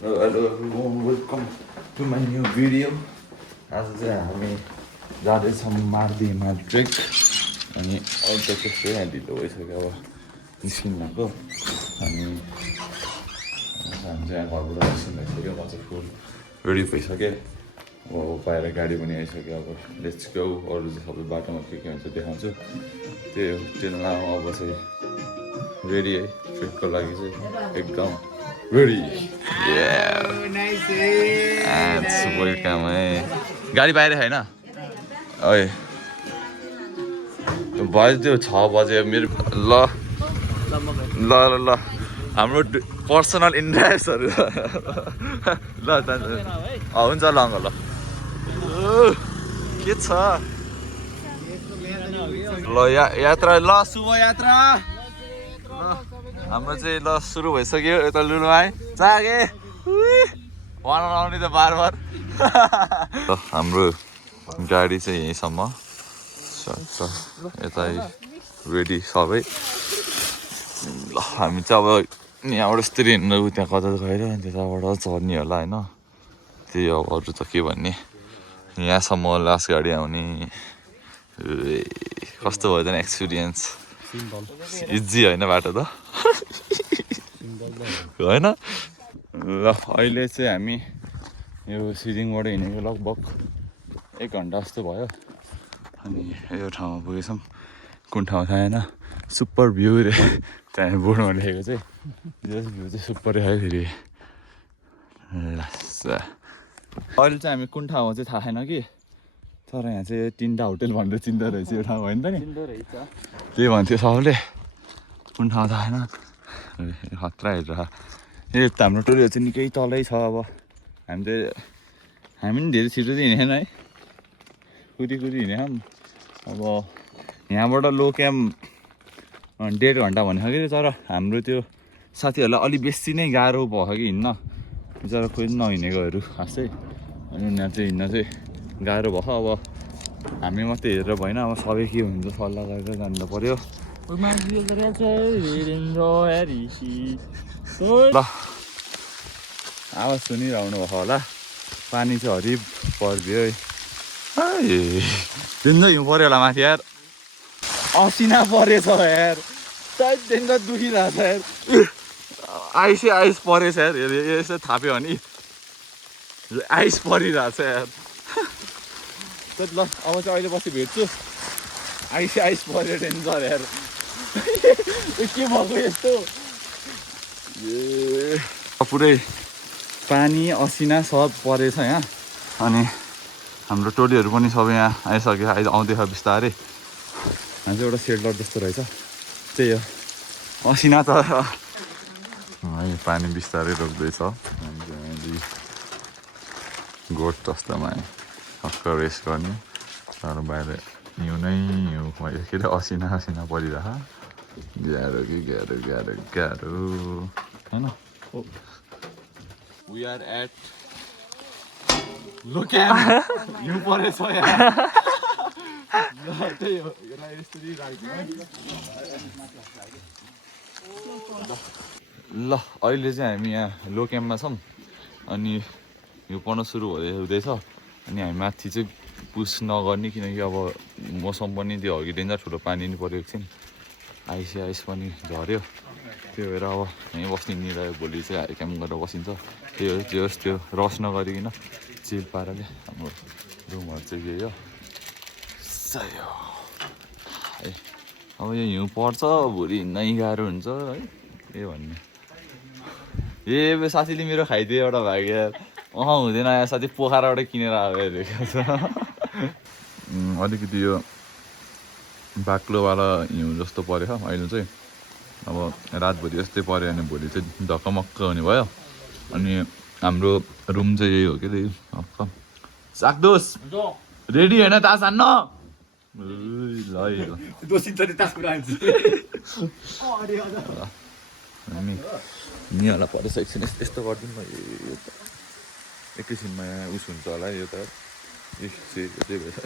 Hello everyone, welcome to my new video. आज चाहिँ हामी जाँदैछौँ मार्दी हिमाल ट्रेक अनि अरू त त्यस्तै यहाँ ढिलो भइसक्यो अब निस्किनु भएको अनि हामी चाहिँ यहाँ घरबाट निस्किनु भइसक्यो म चाहिँ फुल रेडी भइसकेँ अब बाहिर गाडी पनि आइसक्यो अब लेट्स गो अरू चाहिँ सबै बाटोमा के हुन्छ देखाउँछु त्यही हो ट्रेनमा अब चाहिँ रेडी है ट्रेकको लागि चाहिँ एकदम रेडी वेलकम है गाडी बाहिर छैन ओए बज्यो 6 बजे मेरो ल ल ल ल हाम्रो पर्सनल इन्ट्रेस्टहरू ल हुन्छ ल अङ्कल ल के छ ल यात्रा ल शुभ यात्रा हाम्रो चाहिँ ल सुरु भइसक्यो यता लुनु आए जागे भन आउने त बार हाम्रो गाडी चाहिँ यहीँसम्म यता रेडी सबै ल हामी चाहिँ अब यहाँबाट यस्तरी हिँड्नु त्यहाँ कता गएर अनि त्यताबाट चढ्ने होला होइन त्यही अब अरू त के भन्ने यहाँसम्म लास्ट गाडी आउने कस्तो भयो त एक्सपिरियन्स इजी होइन बाटो त होइन ल अहिले चाहिँ हामी यो सिजिङबाट हिँडेको लगभग 1 घन्टा जस्तो भयो अनि यो ठाउँमा पुगेछौँ कुन ठाउँ थाहा होइन सुपर भ्यू रे त्यहाँ बोर्डमा लेखेको चाहिँ यो भ्यू चाहिँ सुपर है फेरि ल अहिले चाहिँ हामी कुन ठाउँमा चाहिँ थाहा छैन कि तर यहाँ चाहिँ 3टा होटेल भनेर चिन्दो रहेछ यो ठाउँ होइन त नि त्यही भन्थ्यो सबले कुन ठाउँ थाहा छैन खतरा हेरेर यो हाम्रो टोरीहरू चाहिँ निकै तलै छ अब हामी पनि धेरै छिटो चाहिँ हिँडेन है कुदी हिँडेछौँ अब यहाँबाट लो क्याम्प 1.5 घन्टा भनेको कि तर हाम्रो त्यो साथीहरूलाई अलिक बेसी नै गाह्रो भयो कि हिँड्न बिचरा कोही नहिँडेकोहरू खासै अनि उनीहरू चाहिँ हिँड्न चाहिँ गाह्रो भयो अब हामी मात्रै हेरेर भएन अब सबै के हुन्छ सल्लाह गरेर जानु पर्यो ल आवाज सुनिरहनु भएको होला पानी चाहिँ हरिब परिदियो है दिन हिउँ पऱ्यो होला माथि यार असिना परेछ यार दिन दुखिरहेको छ यार आइस परेछ यार यसो थाप्यो भने आइस परिरहेको छ यार ल अब चाहिँ अहिले पछि भेट्छु आइस पऱ्यो डेन्जर यार के भएको यस्तो पुरै पानी असिना सब परेछ यहाँ अनि हाम्रो टोलीहरू पनि सबै यहाँ आइसक्यो अहिले आउँदैछ बिस्तारै यहाँ चाहिँ एउटा सेडलर जस्तो रहेछ त्यही हो असिना त है पानी बिस्तारै रोक्दैछ गोठ जस्तोमा हक्क रेस्ट गर्ने तर बाहिर हिउँ नै हिउँ के अरे असिना परिरह गाह्रो कि गाह्रो होइन We are at look at हिउँ परेछ यहाँ त्यही हो ल अहिले चाहिँ हामी यहाँ लो क्याम्पमा छौँ अनि हिउँ पर्न सुरु हुँदैछ अनि हामी माथि चाहिँ पुस नगर्ने किनकि अब मौसम पनि त्यो अघि डेन्जर ठुलो पानी नि परेको थियो नि आइस पनि झऱ्यो त्यो भएर अब यहीँ बस्ने मिलायो भोलि चाहिँ हाई क्याम्प गरेर बसिन्छ त्यही हो जे होस् त्यो रस नगरिकन चिल पाराले हाम्रो रुमहरू चाहिँ यही हो सही हो है अब यो हिउँ पर्छ भोलि हिँड्नै गाह्रो हुन्छ है के भन्ने साथीले मेरो खाइदियो एउटा भाग्य हुँदैन यहाँ साथी पोखराबाट किनेर आएको छ अलिकति यो बाक्लोवाला हिउँ जस्तो पऱ्यो अहिले चाहिँ अब रातभरि यस्तै पऱ्यो भने भोलि चाहिँ धक्कमक्क हुने भयो अनि हाम्रो रुम चाहिँ यही हो कि त्यही साक्दोस रेडी होइन तास हान्न निहाला परेछ एकछिन यस्तो गरिदिनु न एकैछिनमा यहाँ उस हुन्छ होला यो त त्यही भएर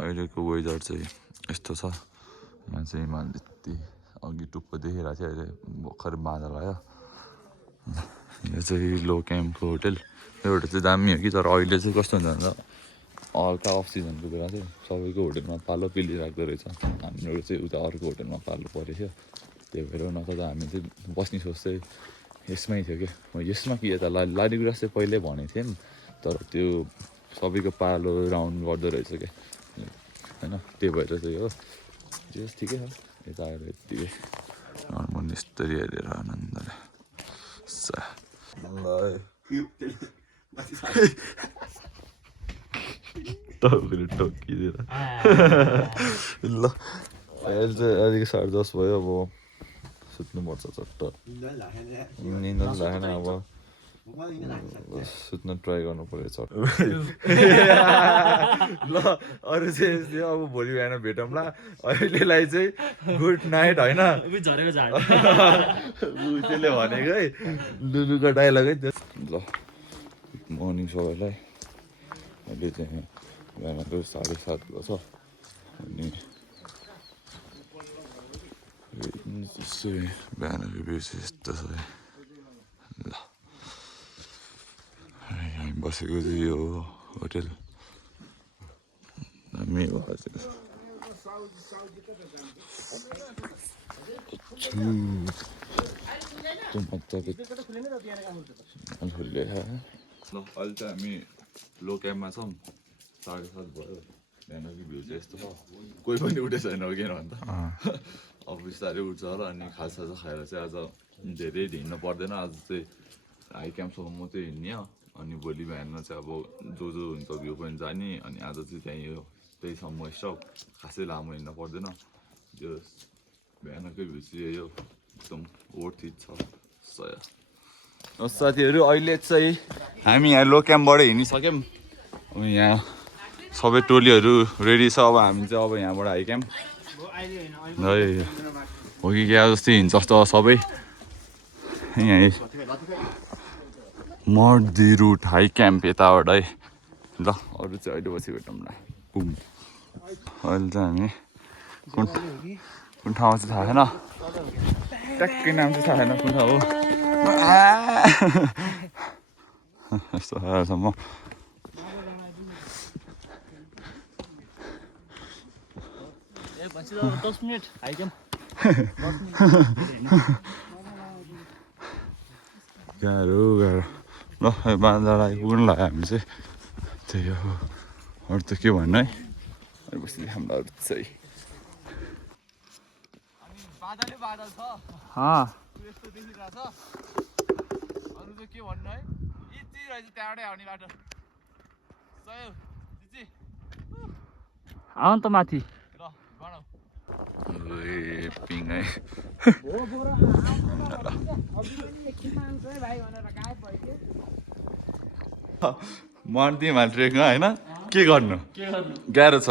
अहिलेको वेदर चाहिँ यस्तो छ यहाँ चाहिँ हिमाल यति अघि टुप्पो देखिरहेको थियो अहिले भर्खर बादल आयो यो चाहिँ लो क्याम्पको होटल यो होटल चाहिँ दामी हो कि तर अहिले चाहिँ कस्तो हुन्छ भन्दा हल्का अफ सिजनको बेला चाहिँ सबैको होटलमा पालो पिलिराख्दो रहेछ हाम्रो चाहिँ उता अर्को होटलमा पालो परेको थियो त्यही भएर नत्र त हामी चाहिँ बस्ने सोच चाहिँ यसमै थियो क्या यसमा कि यता लालीगुराँस चाहिँ पहिल्यै भनेको थिएँ नि तर त्यो सबैको पालो राउन्ड गर्दो रहेछ क्या होइन त्यही भएर चाहिँ हो जे ठिकै छ यता आएर यत्तिकै नर्मल यस्तरी हेरेर आनन्दले टाउकोले टोकिदिएर ल अहिले चाहिँ अलिक 10:30 भयो अब सुत्नुपर्छ चट्ट निन्द लागेन अब सुत्न ट्राई गर्नु पऱ्यो चट्ट ल अरू चाहिँ यस्तै अब भोलि बिहान भेटौँला अहिलेलाई चाहिँ गुड नाइट होइन त्यसले भनेको है लुलुको डाइलगै त्यो ल गुड मर्निङ सबैलाई अहिले चाहिँ बिहानको 7:30 भएको छ अनि बिहानको भ्यू चाहिँ यस्तो छ ल हामी बसेको चाहिँ यो होटेल दामी भएको छ मजाले ल अहिले चाहिँ हामी लो क्याम्पमा छौँ 7:30 भयो बिहानको भ्यू चाहिँ यस्तो छ कोही पनि उठेको छैन हो किन भन्दा अब बिस्तारै उठ्छ होला अनि खाजासाजा खाएर चाहिँ आज धेरै हिँड्नु पर्दैन आज चाहिँ हाई क्याम्पसम्म मात्रै हिँड्ने अनि भोलि बिहान चाहिँ अब जो हुन्छ भ्यू पोइन्ट जाने अनि आज चाहिँ त्यहीँ यो त्यहीसम्म स्टप खासै लामो हिँड्नु पर्दैन यो बिहानकै भ्यू चाहिँ यो एकदम वर्थ इट छ सय साथीहरू अहिले चाहिँ हामी यहाँ लो क्याम्पबाट हिँडिसक्यौँ अब यहाँ सबै टोलीहरू रेडी छ अब हामी चाहिँ अब यहाँबाट हाई क्याम्प है हो कि क्या जस्तै हिँड्छ जस्तो सबै यहीँ मर्दी रुट हाई क्याम्प यताबाट है ल अरू चाहिँ अहिले पछि भेटौँला बुम अहिले चाहिँ हामी कुन ठाउँ चाहिँ थाहा छैन ट्याक्कै नाम चाहिँ थाहा छैन कुन ठाउँ हो यस्तो खाएसम्म गाह्रो गाह्रो ल बाँधेर आइपुग्नु लाग्यो हामी चाहिँ त्यही हो अरू त के भन्नु है बस्ती हाम्रो अरू चाहिँ आउनु त माथि पिङै मर्दिम ट्रेकमा होइन के गर्नु गाह्रो छ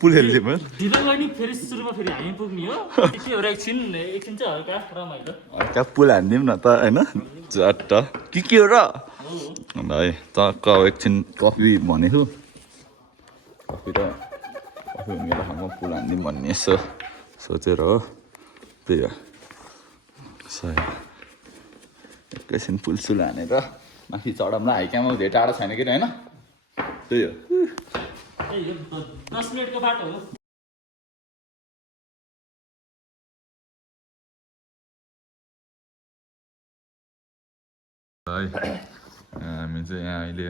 पुल हेल्ने भयो ढिलो गयो फेरि सुरुमा फेरि हामी पुग्ने हो के हो एकछिन चाहिँ हल्का रमाइलो हल्का पुल हानिदिउँ न त होइन झट्ट के हो र है टक्क अब एकछिन कफी भनेको कफी हुने ठाउँमा पुल हानिदिउँ भन्ने यसो सोचेर हो त्यही हो एकैछिन पुलसुल हानेर माथि चढाउँला हाइक्यामा धेरै टाढो छैन कि होइन त्यही हो 10 मिनटको बाटो हो है हामी चाहिँ यहाँ अहिले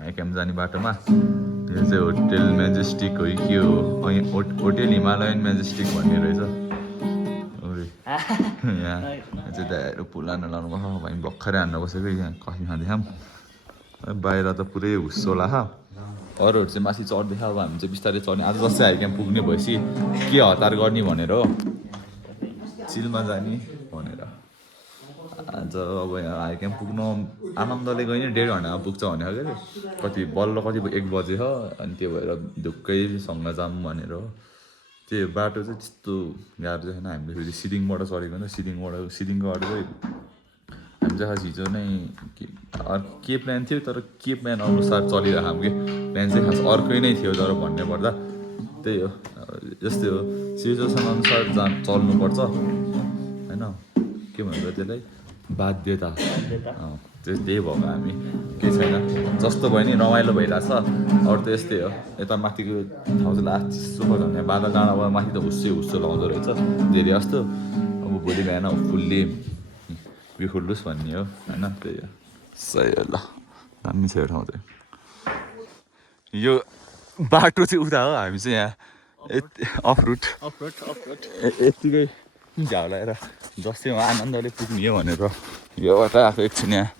हाइक्याम्प जाने बाटोमा यो चाहिँ होटेल मेजेस्टिक हो कि के हो होटेल हिमालयन मेजेस्टिक भन्ने रहेछ यहाँ चाहिँ धेरै पुलान लाउनु भएको हामी भर्खरै हान्न बसेको यहाँ कफी खाँदैछौँ बाहिर त पुरै हुस्सोला अरूहरू चाहिँ माथि चढ्दैछ अब हामी चाहिँ बिस्तारै चढ्ने आज जस्तै हाइक्याम्प पुग्ने भएपछि के हतार गर्ने भनेर हो चिलमा जाने भनेर आज अब यहाँ हाइक्याम्प पुग्न आनन्दले गयो नि 1.5 घन्टामा पुग्छ भनेको क्या कति बल्ल कति 1 बजे हो अनि त्यो भएर ढुक्कैसँग जाऊँ भनेर हो त्यो बाटो चाहिँ त्यस्तो गाह्रो चाहिँ छैन हामीले फेरि सिडिङबाट चढेको नि सिडिङको बाटो चाहिँ हामी चाहिँ खास हिजो नै के प्लान थियो तर के प्लान अनुसार चलिरहेको हाम्रो कि प्लान चाहिँ खास अर्कै नै थियो तर भन्ने पर्दा त्यही हो यस्तै हो सिचुएसन अनुसार चल्नुपर्छ होइन के भन्छ त्यसलाई बाध्यता त्यही भएको हामी केही छैन जस्तो भयो नि रमाइलो भइरहेछ अरू त यस्तै हो यता माथिको ठाउँ चाहिँ लास्ट चिसो पर्छ भने बाधा डाँडा भयो माथि त हुस्सो लाउँदो रहेछ धेरै जस्तो अब भोलि बिहान फुल्ली बिखुल्लुस भन्ने हो होइन त्यही हो सही हो ल दामी छ यो ठाउँ चाहिँ यो बाटो चाहिँ उता हो हामी चाहिँ यहाँ अफरुट यत्तिकै झ्याउ लगाएर जस्तै आनन्दले पुग्ने हो भनेर योबाट आएको एकछिन यहाँ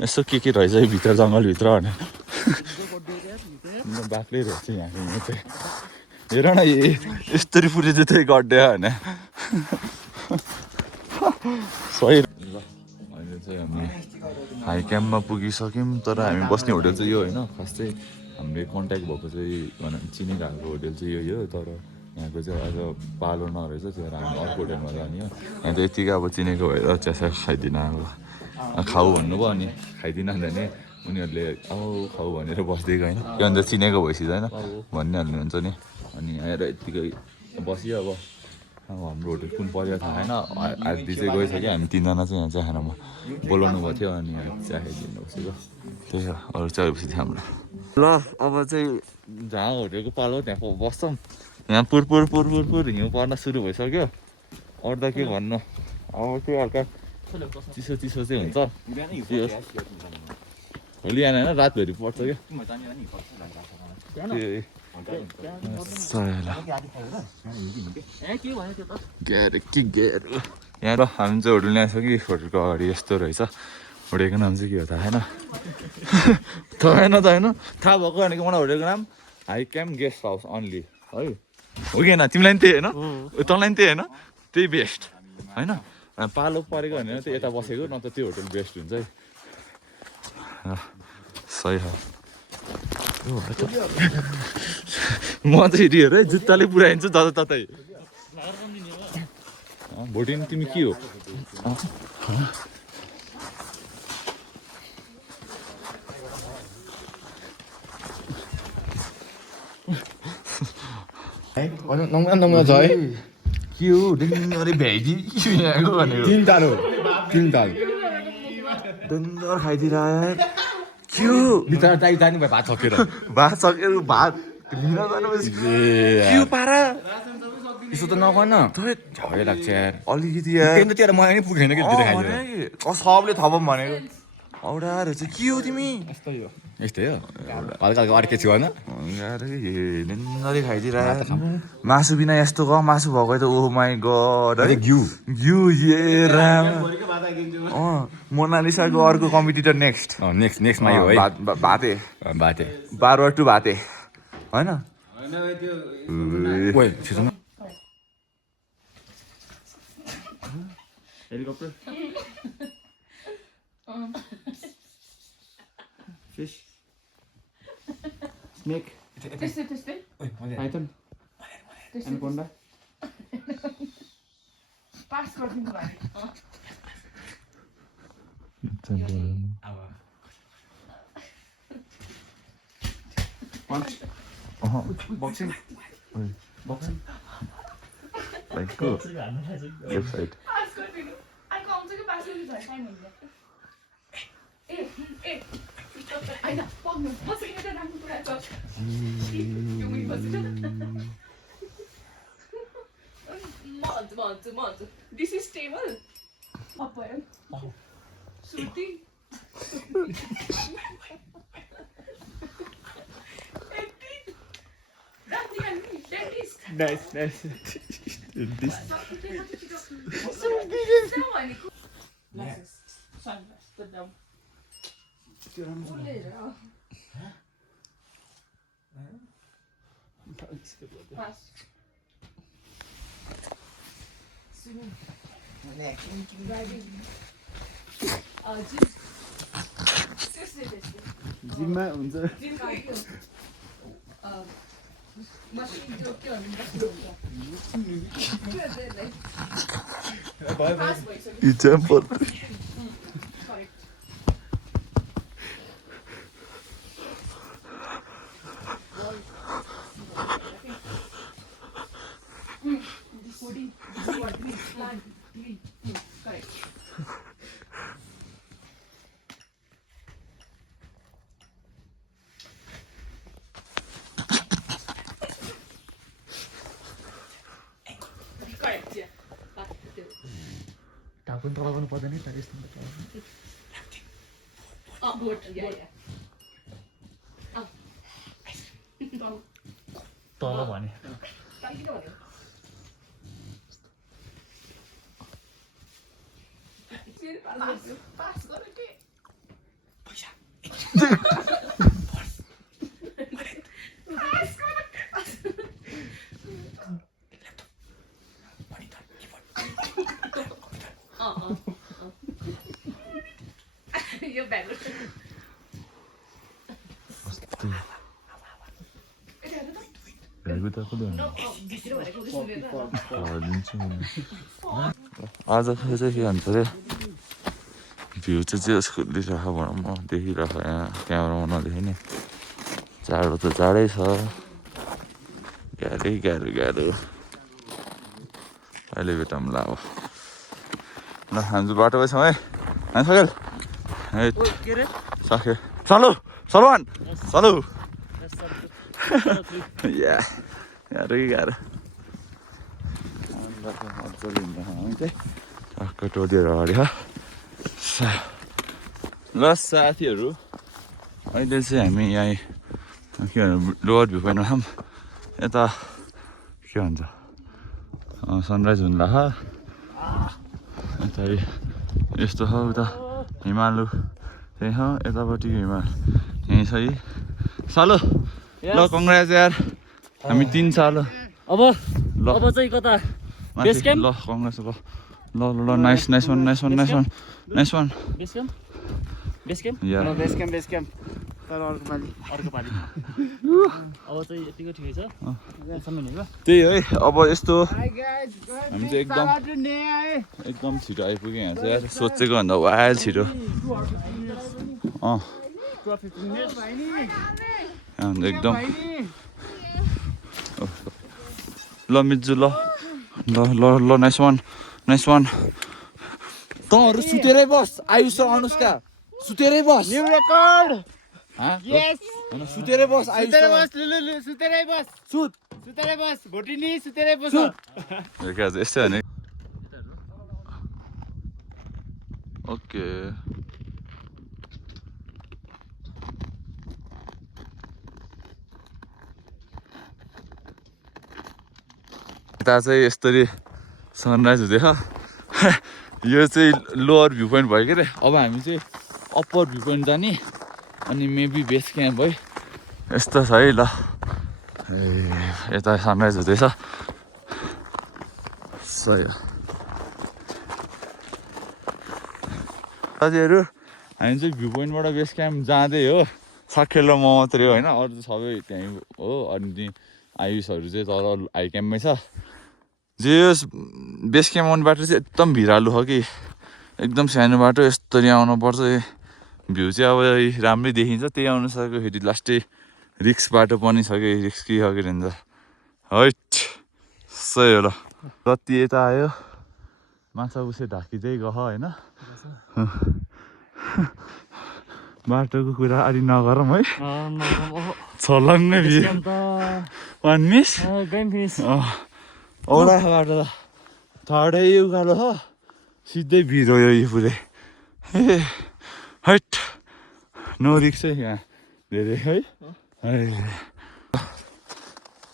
यसो के रहेछ है भित्र जङ्गलभित्र भनेर बाक्लै रहेछ यहाँ चाहिँ हेर न यस्तरी पुऱ्यो चाहिँ त्यही गड्डे भने सही ल अहिले चाहिँ हामी हाई क्याम्पमा पुगिसक्यौँ तर हामी बस्ने होटल चाहिँ यो होइन खास चाहिँ हामीले कन्ट्याक्ट भएको चाहिँ भनौँ चिनेको हाम्रो होटल चाहिँ यो हो तर यहाँको चाहिँ आज पालो नरहेछ त्यो भएर हामी अर्को होटलमा जाने हो यहाँ त यतिकै अब चिनेको भएर चियासा खाइदिन अब खाऊ भन्नुभयो अनि खाइदिन भने उनीहरूले औ खाऊ भनेर बसिदिएको होइन के भन्छ चिनेको भएपछि होइन भनिहाल्नुहुन्छ नि अनि आएर यत्तिकै बसियो अब हाम्रो होटल कुन पऱ्यो थाहा छैन आधी चाहिँ गइसक्यो हामी तिनजना चाहिँ यहाँ चिया खानामा बोलाउनु भएको थियो अनि चिया खाइदिनु बसेको त्यही हो अरू चाहिँ थियो हाम्रो ल अब चाहिँ जहाँ होटेलको पालो त्यहाँ बस्छौँ यहाँ पुर हिउँ पर्न सुरु भइसक्यो अरू त के भन्नु अब त्यो हल्का चिसो चाहिँ हुन्छ भोलि बिहान होइन रातभरि पर्छ क्या यहाँ र हामी चाहिँ होटल ल्याइसक्यो होटलको अगाडि यस्तो रहेछ होटलको नाम चाहिँ के हो थाहा छैन थाहा भएको भनेको मलाई होटलको नाम high camp guest house only है हो कि होइन तिमीलाई पनि त्यही होइन तँलाई पनि त्यही होइन त्यही बेस्ट होइन पालो परेको भनेर चाहिँ यता बसेको न त त्यो होटल बेस्ट हुन्छ है सही हो म चाहिँ हेर है जुत्ताले पुऱ्याइन्छु जताततै भोटिङ तिमी के हो नङमा छ है के हो अरे भ्याइदि यहाँको भनेको तिन ताल डङ्गर खाइदिएर के हो बिचरा टाइ जाने भयो भात सकेर भात लिन जानुपर्छ के पारा यसो त नभन झै लाग्छ यार अलिकति यार तेरो मलाई नि पुगेन कि सबले थपम भनेको औडा रहेछ के हो तिमी यस्तै हो हल्का अर्कै थियो होइन डङ्गरै खाइदिएर मासु बिना यस्तो ग मासु भएको त ओ माई गड है घिउ मोनालिसाको अर्को कम्पिटिटर नेक्स्टमा यो है भाते बारवाट टु भाते होइन हेलिकप्टर फिश स्नेक त्यस्तै पाइथन एनाकोन्डा पास गरिदिनु भयो बक्सिङ लाइकको लेफ्ट साइड पास गरिदिनु आइको आउँछ कि पास गरिदिनु टाइम हुन्छ ए हैन पग्नु बसेको त राम्रो कुरा छ भन्छु दिस इज टेबल अप सुर्ती Nice. जिममा हुन्छ इक्जाम्पल ढाकुन तलाउनु पर्दैन तर यस्तो बोट या तल भने पास गर के यो ब्याग आजको चाहिँ के भन्छ अरे भ्यू चाहिँ यसको लिइराख भनौँ म देखिरहेको यहाँ क्यामेरामा नदेखि नि जाडो त जाडै छ गाह्रै गाह्रो अहिले भेटौँ ल अब ल हामी बाटोमै छौँ है होइन सकेल सक्यो चलो सलमान चलो या गाह्रो मजाले हिँड्दा हामी चाहिँ टक्क टोलिएर अगाडि ल साथीहरू अहिले चाहिँ हामी यहाँ के भन्छ लोवर भ्यू पोइन्टमा छौँ यता के भन्छ सनराइज हुँदा यता यस्तो छ उता हिमालु त्यही छ यतापट्टिको हिमाल यहीँ छ है सालो ल कङ्ग्रेस यार हामी 3 साल अब चाहिँ कता बेस क्याम्प ल कङ्ग्रेस ल नाइस वान बेस क्याम्प या बेस क्याम्प तर अर्को पालि अब चाहिँ यतिको ठिकै छ सम्म हिँड्यो त्यही है अब यस्तो हामी चाहिँ एकदम छिटो आइपुग्यो यहाँ चाहिँ सोचेको भन्दा वाइल छिटो एकदम ल मिजु ल नाइस वान तँहरू सुतेरै बस आयुष र अनुष्का सुतेरै बस न्यू रेकर्ड सुतेरै बस सुतेरै बस सुतेरै बस भोटिनी सुतेरै बस यस्तै भने ओके यता चाहिँ यसरी सनराइज हुँदैछ यो चाहिँ लोवर भ्यू पोइन्ट भयो के अरे अब हामी चाहिँ अप्पर भ्यू पोइन्ट जाने अनि मेबी बेस क्याम्प है यस्तो छ है ल यता सनराइज हुँदैछ सही हो साथीहरू हामी चाहिँ भ्यू पोइन्टबाट बेस क्याम्प जाँदै हो साखेल र म मात्रै हो होइन अरू सबै त्यहीँ हो अनि आयुषहरू चाहिँ तल हाई क्याम्पमै छ जे बेस क्याम्प आउने बाटो चाहिँ एकदम भिरालो हो कि एकदम सानो बाटो यस्तरी आउनुपर्छ भ्यू चाहिँ अब राम्रै देखिन्छ त्यही अनुसारको फेरि लास्टै रिक्स बाटो पनि छ कि रिक्स के हो के भन्छ हैट सही हो ल जति यता आयो माछा उसै ढाकिँदै गयो होइन बाटोको कुरा अलि नगरौँ है छलङ्गै वान मिस औडा बाटो त थर्डै उकालो हो सिधै भिरो यो पुरै हैट नो रिक्स है यहाँ धेरै है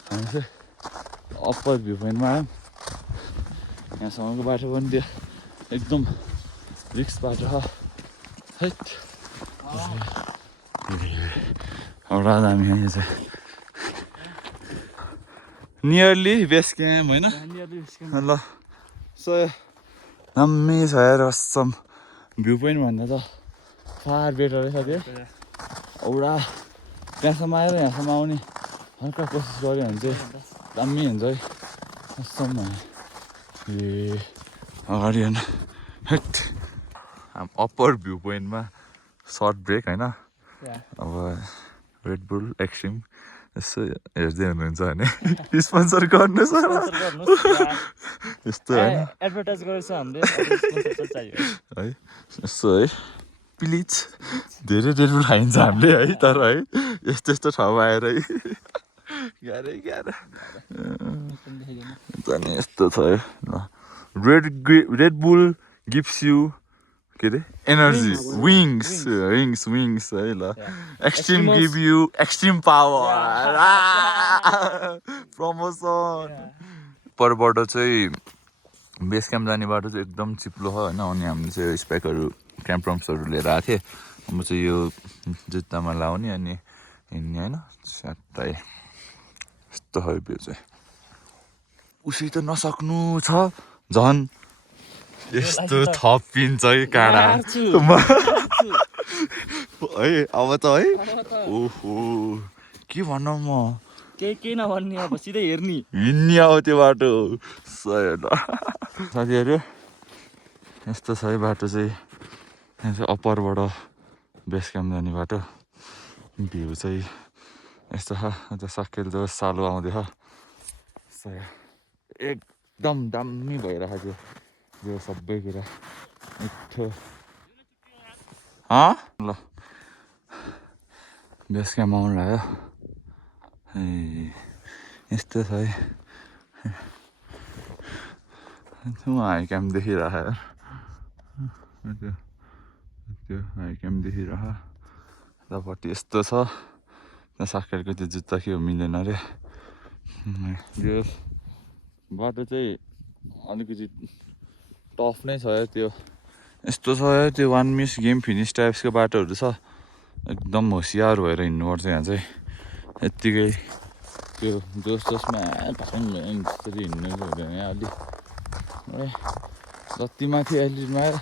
हामी चाहिँ अप्पर भ्यू पोइन्टमा आयौँ यहाँसम्मको बाटो पनि त्यो एकदम रिक्स बाटो हो हैट औडा दामी यहाँ चाहिँ नियरली बेस क्याम्प होइन ल सो दामी छ यार असम भ्यू पोइन्ट भन्दा त फार बेटर रहेछ त्यो औडा त्यहाँसम्म आएर यहाँसम्म आउने हल्का कोसिस गऱ्यो भने चाहिँ दामी हुन्छ है असम ए अगाडि होइन हेट अप्पर भ्यू पोइन्टमा सर्ट ब्रेक होइन अब रेड बुल एक्सट्रिम यसो हेर्दै हुनुहुन्छ भने स्पोन्सर गर्नुहोस् यस्तो होइन एडभर्टाइज गरेछ हामीले है यस्तो है प्लिज धेरै रेड बुल खाइन्छ हामीले है तर है यस्तो यस्तो ठाउँमा आएर है गाह्रै जाने यस्तो छ है ल रेड बुल गिभ्स यु के अरे एनर्जी विङ्स है ल extreme give you extreme power promotion परबाट चाहिँ बेस क्याम्प जाने बाटो चाहिँ एकदम चिप्लो छ होइन अनि हामीले चाहिँ स्पेकहरू क्याम्प लिएर आएको थिएँ म चाहिँ यो जुत्तामा लाउने अनि हिँड्ने होइन स्याट्टै यस्तो है भ्यू चाहिँ उसै त नसक्नु छ झन् यस्तो थपिन्छ है काँडा है अब त है ओहो के भनौँ म केही नभन्ने अब सिधै हेर्ने हिँड्ने अब त्यो बाटो साथीहरू यस्तो छ है बाटो चाहिँ यहाँ चाहिँ अप्परबाट बेस क्याम्प जाने बाटो भ्यू चाहिँ यस्तो छ अन्त साकेल जो सालो आउँदैछ एकदम दामी भइरहेको थियो यो सबै कुरा मिठो ल बेस क्याम्प आउनु लाग्यो ए यस्तो छ है हाई क्याम्प देखिरहेको त्यो हाई क्याम्प देखिरहेको यतापट्टि यस्तो छ साकेलको त्यो जुत्ता के हो मिलेन अरे यो बाटो चाहिँ अलिकति टफ नै छ त्यो यस्तो छ त्यो वान मिस गेम फिनिस टाइप्सको बाटोहरू छ एकदम होसियार भएर हिँड्नुपर्छ यहाँ चाहिँ यत्तिकै त्यो जोसमा त्यसरी हिँड्नु हुँदैन यहाँ अलि जति माथि एलिटमा आयो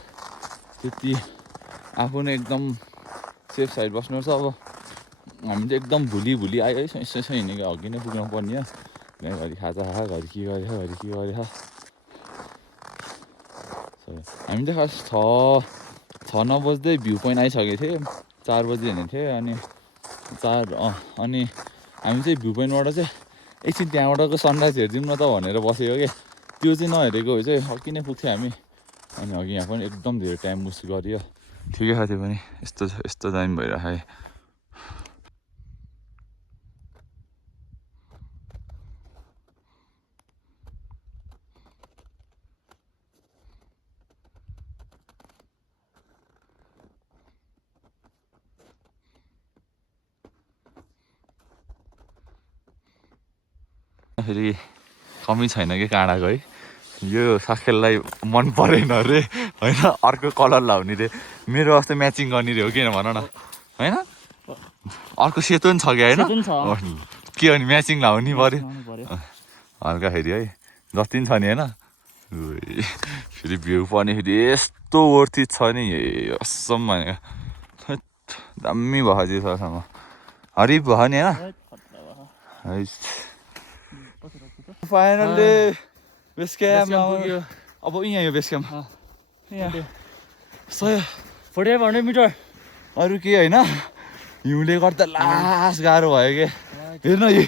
त्यति आफू नै एकदम सेफ साइड बस्नुपर्छ अब हामी चाहिँ एकदम भुली आयो है यसो हिँडेको अघि नै पुग्नु पर्ने हो यहाँ घरि खाजा घरि के गरेछ हामी चाहिँ खास 6-9 बज्दै भ्यू पोइन्ट आइसकेको थिएँ 4 बजी हिँडेको थिएँ अनि अनि हामी चाहिँ भ्यू पोइन्टबाट चाहिँ एकछिन त्यहाँबाटको सनराइज हेरिदिउँ न त भनेर बसेको क्या त्यो चाहिँ नहेरेको हो चाहिँ अघि नै पुग्थ्यो हामी अनि अघि यहाँ पनि एकदम धेरै टाइम वेस्ट गरियो ठिकै खाथ्यो पनि यस्तो टाइम भइरहेको फेरि कमी छैन कि काँडाको है यो साकेललाई मन परेन अरे होइन अर्को कलर लाउने रे मेरो जस्तो म्याचिङ गर्ने रे हो किन भन न होइन अर्को सेतो पनि छ क्या होइन के हो नि म्याचिङ लाउने पऱ्यो हल्का फेरि है जति पनि छ नि होइन फेरि भ्यू पनि फेरि यस्तो वर्थित छ नि असम भनेको दामी भयो जेसँग हरिफ भयो नि होइन फाइनल्ली बेस क्याम्प अब यहाँ यो बेस क्याम्प यहाँ 4500 मिटर अरू के होइन हिउँले गर्दा लास गाह्रो भयो क्या हेर्न यी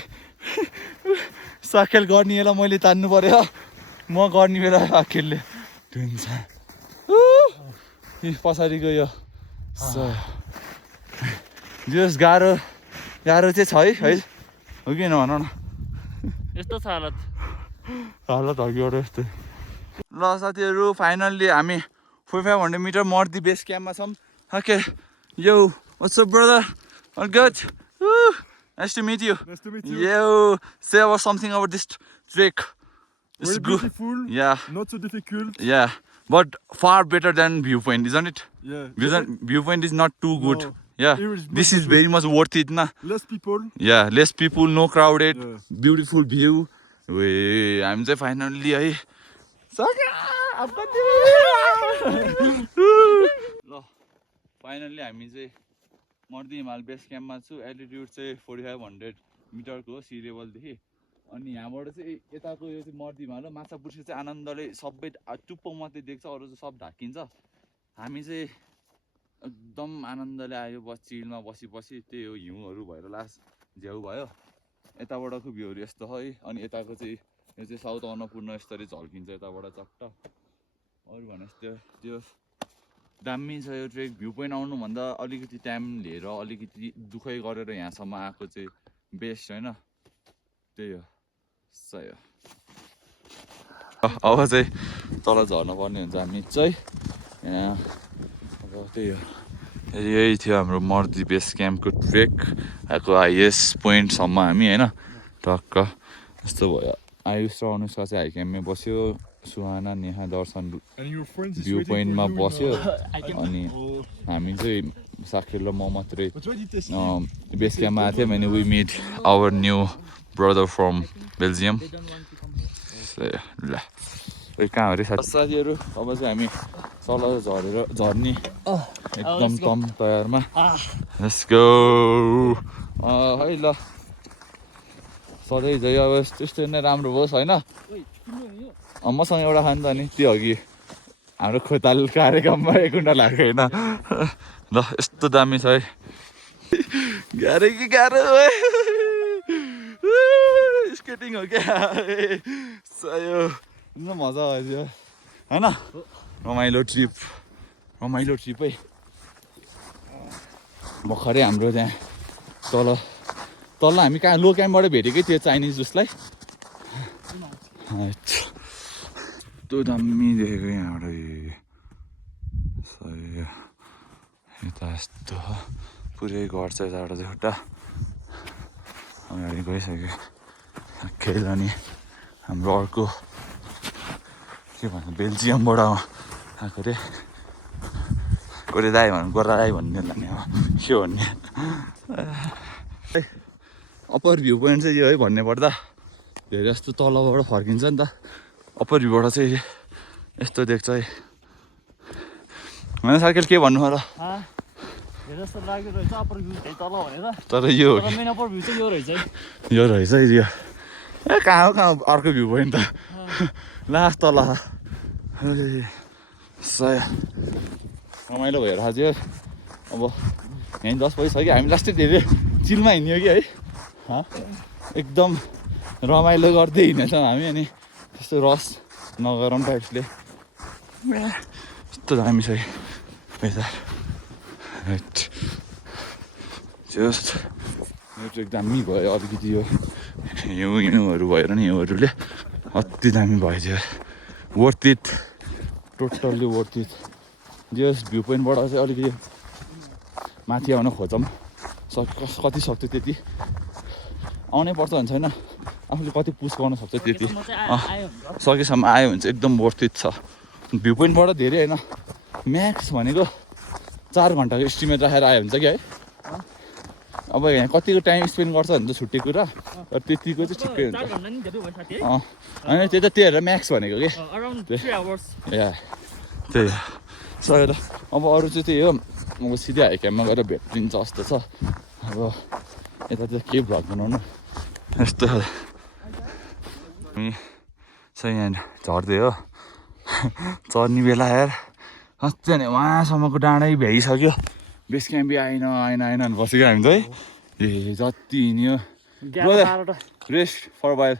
साकेल गर्ने बेला मैले तान्नु पर्यो म गर्ने बेला साकेलले हुन्छ पछाडिको यो जस गाह्रो चाहिँ छ है हो कि भन न यस्तो छ हालत अघिबाट यस्तै ल साथीहरू फाइनल्ली हामी 4500 मिटर मर्दी बेस क्याम्पमा छौँ okay yo what's up brother all good nice to meet you. Nice to meet you. Yo, say about something about this trek. It's Very good. beautiful. Yeah, Not so difficult. yeah, but far better than viewpoint, isn't it? Yeah. Viewpoint is not too good. No, Yeah, here is this much is very much worth it, na? Less people. Yeah, less people, no crowded, Yeah. beautiful view. Wait, I'm just finally I. ल finally हामी चाहिँ मर्दी हिमाल base क्याम्पमा छु altitude चाहिँ 4500 मिटरको हो C लेभलदेखि अनि यहाँबाट चाहिँ यताको यो चाहिँ मर्दी हिमाल हो माछापुच्छ्रे चाहिँ आनन्दले सबै टुप्पो मात्रै देख्छ अरू चाहिँ सब ढाकिन्छ हामी चाहिँ एकदम आनन्दले आयो चिलमा बसी त्यही हो हिउँहरू भएर लास्ट झ्याउ भयो यताबाटको भ्यूहरू यस्तो है अनि यताको चाहिँ यो चाहिँ साउथ अन्नपूर्ण यसरी झल्किन्छ यताबाट चट्ट अरू भने त्यो दामी छ यो ट्रेक भ्यू पोइन्ट आउनुभन्दा अलिकति टाइम लिएर अलिकति दुखै गरेर यहाँसम्म आएको चाहिँ बेस्ट होइन त्यही हो सही हो अब चाहिँ तल झर्नु पर्ने हुन्छ हामी चाहिँ यहाँ अब त्यही हो यही थियो हाम्रो मर्दी बेस क्याम्पको ट्रेकको हाइएस्ट पोइन्टसम्म हामी होइन टक्क यस्तो भयो आयुष र अनुष्का चाहिँ हाई क्याम्पमै बस्यो सुहाना नेहा दर्शन भ्यू पोइन्टमा बस्यो अनि हामी चाहिँ साकेल र म मात्रै बेस क्याम्पमा आएको थियौँ अनि we meet our new brother from Belgium ल कहाँ अरे साथीहरू अब चाहिँ हामी तल झर्ने एकदम तम तयारमा लेट्स गो है ल सधैँ चाहिँ अब त्यस्तो नै राम्रो होस् होइन मसँग एउटा खानु त नि त्यो अघि हाम्रो खोताल कार्यक्रममा 1 घन्टा लाग्यो होइन ल यस्तो दामी छ है गाह्रो कि गाह्रो स्केटिङ हो क्या यो मजा आयो होइन रमाइलो ट्रिपै भर्खरै हाम्रो त्यहाँ तल हामी कहाँ लो क्याम्पबाट भेटेकै थियो चाइनिज उसलाई यस्तो दामी देखेको यहाँबाट यता यस्तो पुरै घर छ यताबाट चाहिँ एउटा अगाडि गइसक्यो खेल अनि हाम्रो अर्को के भन्नु बेल्जियमबाट आएको अरे गोरे दाई भन्नु गोरा दाई भन्ने लाने अब के भन्ने अप्पर भ्यू पोइन्ट चाहिँ यो है भन्ने पर्दा धेरै जस्तो तलबाट फर्किन्छ नि त अप्पर भ्यूबाट चाहिँ यस्तो देख्छ है होइन साइकल के भन्नु र तर यो रहेछ है यो कहाँ हो कहाँ अर्को भ्यू पोइन्ट त लास्ट तल रमाइलो भएर आज अब यहीँ 10 बजिसक्यो हामी लास्टै धेरै चिलमा हिँड्यो कि है एकदम रमाइलो गर्दै हिँडेछौँ हामी अनि त्यस्तो रस नगरौँ टाइप्सले यस्तो दामी छ वेदर जस्ट यो चाहिँ दामी भयो अलिकति यो हिउँहरू भएर नि हिउँहरूले अति दामी भयो worth it totally worth it जस भ्यू पोइन्टबाट चाहिँ अलिकति माथि आउन खोजौँ कति सक्छ त्यति आउनै पर्छ भन्छ होइन आफूले कति पुस गर्न सक्छ त्यति सकेसम्म आयो भने चाहिँ एकदम वर्थ इट छ भ्यू पोइन्टबाट धेरै होइन म्याक्स भनेको 4 घन्टाको इस्टिमेट राखेर आयो हुन्छ कि है अब यहाँ कतिको टाइम स्पेन्ड गर्छ भने त छुट्टै कुरा तर त्यतिको चाहिँ ठिकै हुन्छ होइन त्यो त त्यही म्याक्स भनेको कि त्यही सकेर अब अरू चाहिँ त्यही हो अब सिधै हाई क्याम्पमा गएर भेटिन्छ जस्तो छ अब यता चाहिँ के भ्लग बनाउनु यस्तो हामी चाहिँ यहाँ झर्दै हो चढ्ने बेला यार कति भने उहाँसम्मको डाँडै भ्याइसक्यो बेस क्याम्पै आएन भने बसेको हामी त है ए जति हिँड्यो रेस्ट फर वाइल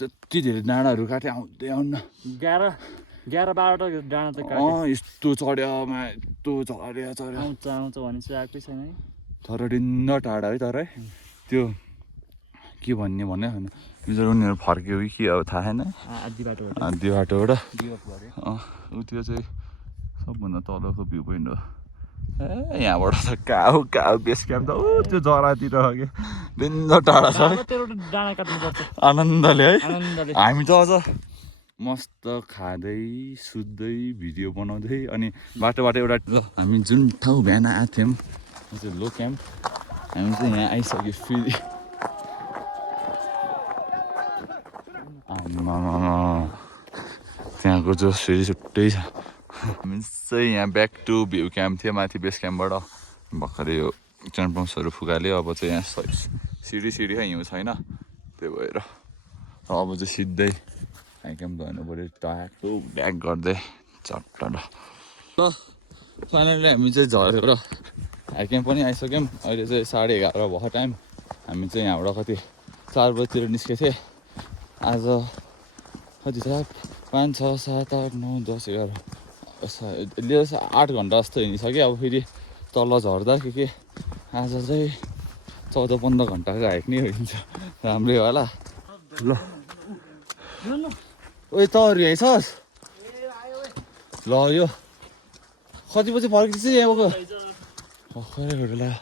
जति धेरै डाँडाहरू काट्यो आउँदै आउनु 11-12 डाँडा त यस्तो चढ्यो यस्तो चढ्यो आउँछ भने चाहिँ आएकै छैन है तर डिन्न टाढा है तर है त्यो के भन्ने होइन उनीहरू फर्क्यो कि अब थाहा छैन आधी बाटोबाट ऊ त्यो चाहिँ सबभन्दा तलको भ्यू पोइन्ट हो ए यहाँबाट त कहाँ बेस क्याम्प त त्यो जरातिर हो कि डिन्न टाढा छ आनन्दले है हामी त अझ मस्त खाँदै सुत्दै भिडियो बनाउँदै अनि बाटो एउटा हामी जुन ठाउँ बिहान आएको थियौँ लो क्याम्प हामी चाहिँ यहाँ आइसक्यो फेरि त्यहाँको जो फेरि छुट्टै छ हामी चाहिँ यहाँ ब्याक टु भ्यू क्याम्प थियो माथि बेस क्याम्पबाट भर्खरै यो टेन्टपम्प्सहरू फुगाल्यो अब चाहिँ यहाँ सिडी हिउँ छैन त्यही भएर अब चाहिँ सिधै हाई क्याम्प धर्नु पऱ्यो टाटो ब्याक गर्दै चट्ट ल फाइनली हामी चाहिँ झरेर हाई क्याम्प पनि आइसक्यौँ अहिले चाहिँ 11:30 भएको टाइम हामी चाहिँ यहाँबाट कति 4 बजीतिर निस्केको थिएँ आज कति छ 5, 6, 7, 8, 9, 10, 11 8 घन्टा जस्तो हिँडिसक्यो अब फेरि तल झर्दा के आज चाहिँ 14-15 घन्टाको हाइक नै हुन्छ राम्रै होला ल ओए तहरू यहीँछस् ल यो कति बजी फर्किन्छ यहाँको भर्खरै घुँडो लाग्यो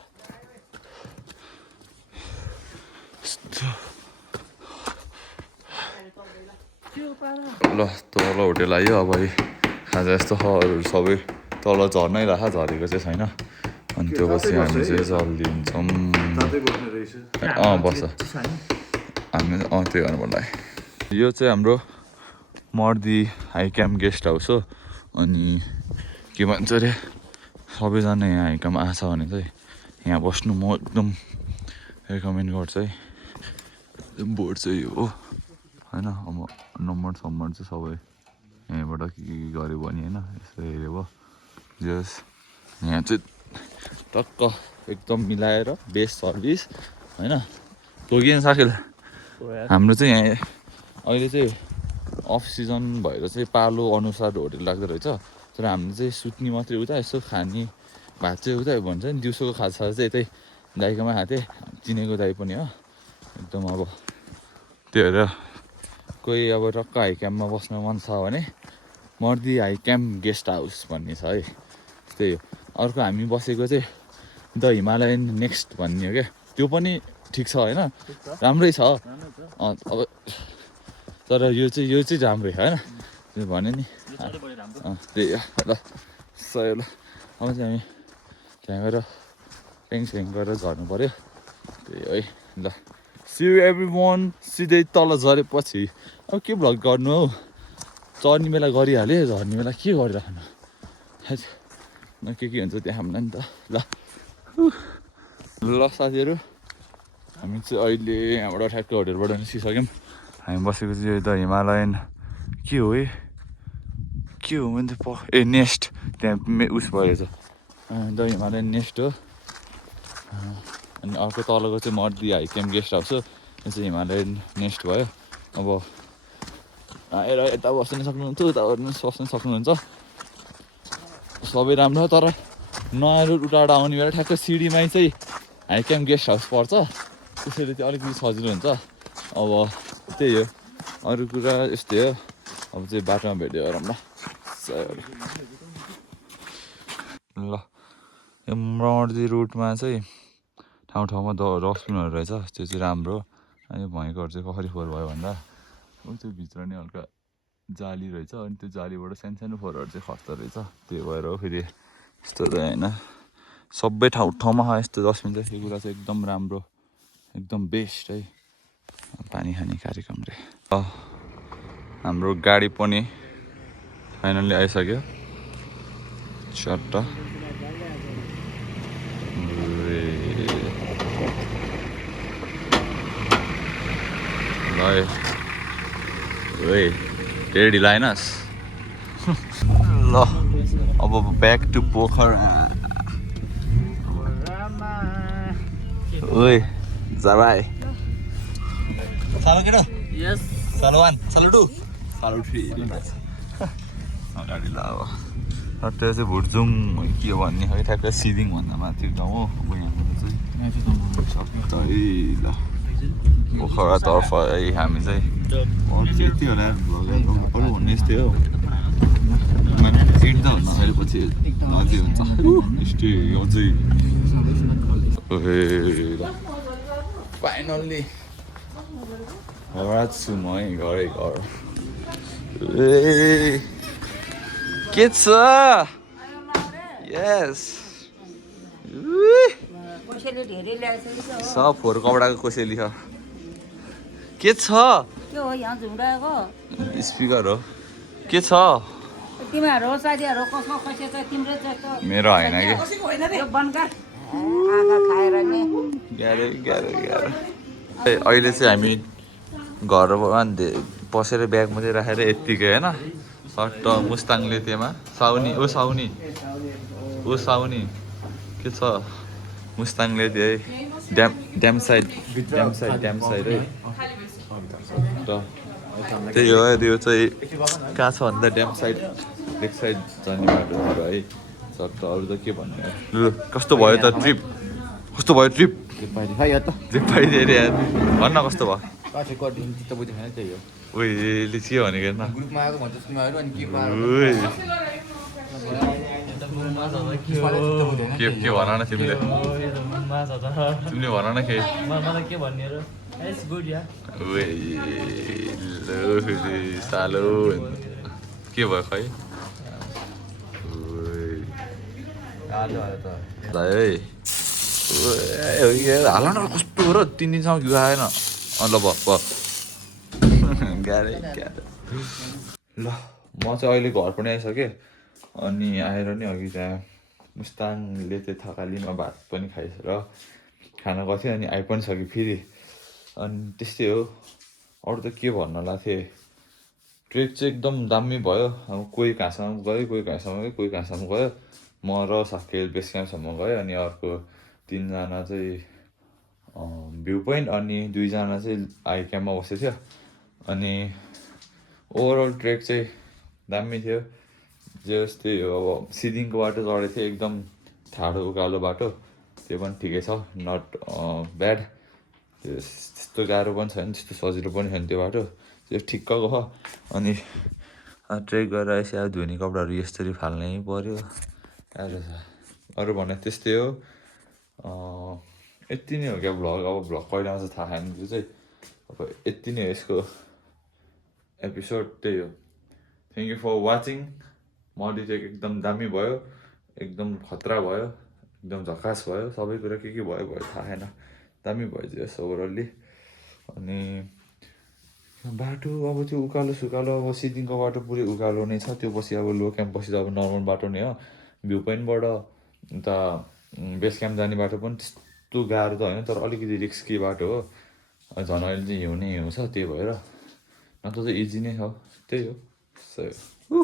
ल तल होटेल आयो अब खाजा यस्तो खहरू सबै तल झर्नै राख झरेको चाहिँ छैन अनि त्यो पछि हामी चाहिँ चलिदिन्छौँ बस हामी त्यही गर्नु पर्ला यो चाहिँ हाम्रो मर्दी हाई क्याम्प गेस्ट हाउस हो अनि के भन्छ अरे सबैजना यहाँ हाई क्याम्प आछ भने चाहिँ यहाँ बस्नु म एकदम रेकमेन्ड गर्छु है बोर्ड चाहिँ यो हो होइन अब नम्बर चाहिँ सबै यहीँबाट के गऱ्यो भने होइन यसो हेऱ्यो भयो जस यहाँ चाहिँ टक्क एकदम मिलाएर बेस्ट सर्भिस होइन तोकिएन साकेल हाम्रो चाहिँ यहाँ अहिले चाहिँ अफ सिजन भएर चाहिँ पालो अनुसार होटेल लाग्दो रहेछ तर हामीले चाहिँ सुत्ने मात्रै उता यसो खाने भात चाहिँ उता भन्छ नि दिउँसोको खाजा चाहिँ यतै दाइकोमा खाएको थिएँ चिनेको दाइ पनि हो एकदम अब त्यो भएर कोही अब टक्क हाई क्याम्पमा बस्न मन छ भने मर्दी हाई क्याम्प गेस्ट हाउस भन्ने छ है त्यही हो अर्को हामी बसेको चाहिँ द हिमालयन नेक्स्ट भन्ने हो क्या त्यो पनि ठिक छ होइन राम्रै छ अब तर यो चाहिँ राम्रै होइन त्यो भने नि त्यही हो ल सही ल अब चाहिँ हामी त्यहाँ गएर पेङसेङ गरेर झर्नु पऱ्यो त्यही है ल सी यू एभ्रीवन सिधै तल झरेपछि अब के भ्लग गर्नु हौ चढ्ने बेला गरिहालेँ झर्ने बेला के गरिराख्नु न के हुन्छ त्यहाँ हामीलाई नि त ल साथीहरू हामी चाहिँ अहिले यहाँबाट ठ्याक्क होटेलबाट निस्किसक्यौँ हामी बसेको चाहिँ द हिमालयन के हो है के हो भने चाहिँ नेस्ट त्यहाँ उस भएछ द हिमालयन नेस्ट हो अनि अर्को तलको चाहिँ मर्दी हाई क्याम्प गेस्ट हाउस हो यो चाहिँ हिमालयन नेस्ट भयो अब आएर यता बस्नु सक्नुहुन्छ उता बस्नु सक्नुहुन्छ सबै राम्रो हो तर नयाँ रुट उताबाट आउने बेला ठ्याक्क सिडीमै चाहिँ हाई क्याम्प गेस्ट हाउस पर्छ त्यसैले चाहिँ अलिकति सजिलो हुन्छ अब त्यही हो अरू कुरा यस्तै हो अब चाहिँ बाटोमा भेट्यो गरौँ ल ल यो मर्दी रुटमा चाहिँ ठाउँमा डस्टबिनहरू रहेछ त्यो चाहिँ राम्रो अनि भयङ्कर चाहिँ कसरी फोहोर भयो भन्दा त्यो भित्र नै हल्का जाली रहेछ अनि त्यो जालीबाट सानो फोहोरहरू चाहिँ खस्दो रहेछ त्यो भएर हो फेरि यस्तो चाहिँ होइन सबै ठाउँमा यस्तो डस्टबिन चाहिँ यो कुरा चाहिँ एकदम राम्रो एकदम बेस्ट है पानी खाने कार्यक्रम रे हाम्रो गाडी पनि फाइनल्ली आइसक्यो चट्ट धेरै ढिलो आएनस् ल अब ब्याक टु पोखरा ओए जाबाई सालो केटा यस सालो 1 सालो 2 सालो 3 अगाडि ल अब त्यो चाहिँ भुटजुङ के भन्ने है ठ्याक्क सिदिङ भन्दा माथि गाउँ हो अब यहाँ ल पोखरातर्फ है हामी चाहिँ यति होला अरू भन्ने यस्तै हो एट त भन्दा अहिले पछि अझै हुन्छ यस्तै अझै फाइनल्ली छु म है घरै घर के छ यस सब फोहोर कपडाको कोसेली छ के छ के हो यहाँ झुम्डाको स्पिकर हो के छ तिमीहरू साथीहरू कसको खसे छ तिम्रो जस्तो मेरो होइन कि यो बनकार आँखा खाएर नि गाह्रो अहिले चाहिँ हामी घरमा बसेर ब्याग मात्रै राखेर यत्तिकै होइन सट्ट मुस्ताङले त्यहाँ साउनी के छ मुस्ताङले त्यही ड्याम साइड है त्यही हो त्यो चाहिँ कहाँ छ भन्दा ड्याम साइड लेक साइड जाने बाटोतिर है सट्ट अरू त के भन्नु लु कस्तो भयो त ट्रिप ट्रिप पाइदिएर भन्न कस्तो भयो उहिले के भनेको न ग्रुपमा आएको भन्छ सुनमा आयो अनि के पाएर उइ, के के भन न तिमीले माछा त तिमीले भन न के मलाई के भन्ने र इट्स गुड या उइ, लो सालो के भयो खै उइ, हाल्यो त ल है हाल न कस्तो हो र 3 दिनसम्म घिउ आएन ल गाह्रै ल म चाहिँ अहिले घर पनि आइसकेँ अनि आएर नि अघि त्यहाँ मुस्ताङले त्यो थकालीमा भात पनि खाइसकेर खाना गएको थियो अनि आइ पनि सक्यो फेरि अनि त्यस्तै हो अरू त के भन्नला थिएँ ट्रेक चाहिँ एकदम दामी भयो अब कोही कहाँसम्म गयो कोही कहाँसम्म गयो कोही कहाँसम्म गयो म र साकेल बेस क्याम्पसम्म गयो अनि अर्को 3 जना चाहिँ भ्यू पोइन्ट अनि 2 जना चाहिँ आई क्याम्पमा बसेको थियो अनि ओभरअल ट्रेक चाहिँ दामी थियो जे जस्तै हो अब सिदिङको बाटो चढेको थियो एकदम ठाडो उकालो बाटो त्यो पनि ठिकै छ नट ब्याड त्यस्तो गाह्रो पनि छैन त्यस्तो सजिलो पनि छैन त्यो बाटो त्यो ठिक्कको हो अनि ट्रेक गरेर आएपछि अब धुने कपडाहरू यसरी फाल्नै पऱ्यो गाह्रो छ अरू भने त्यस्तै हो यति नै हो क्या भ्लग अब भ्लग कहिले आउँछ थाहा छैन त्यो चाहिँ अब यति नै हो यसको एपिसोड त्यही हो थ्याङ्क यू फर वाचिङ मली चाहिँ एकदम दामी भयो एकदम खतरा भयो एकदम झकास भयो सबै कुरा के भयो थाहा छैन दामी भयो त्यो ओभरअल्ली अनि बाटो अब त्यो उकालो सुकालो अब सिदिङको बाटो पुरै उकालो नै छ त्यो पछि अब लो क्याम्प पछि अब नर्मल बाटो नै हो भ्यू पोइन्टबाट अन्त बेस क्याम्प जाने बाटो पनि त्यस्तो गाह्रो त होइन तर अलिकति रिस्की बाटो हो झन् अहिले चाहिँ हिउँ नै हिउँ छ त्यही भएर नत्र चाहिँ इजी नै हो त्यही हो सही हो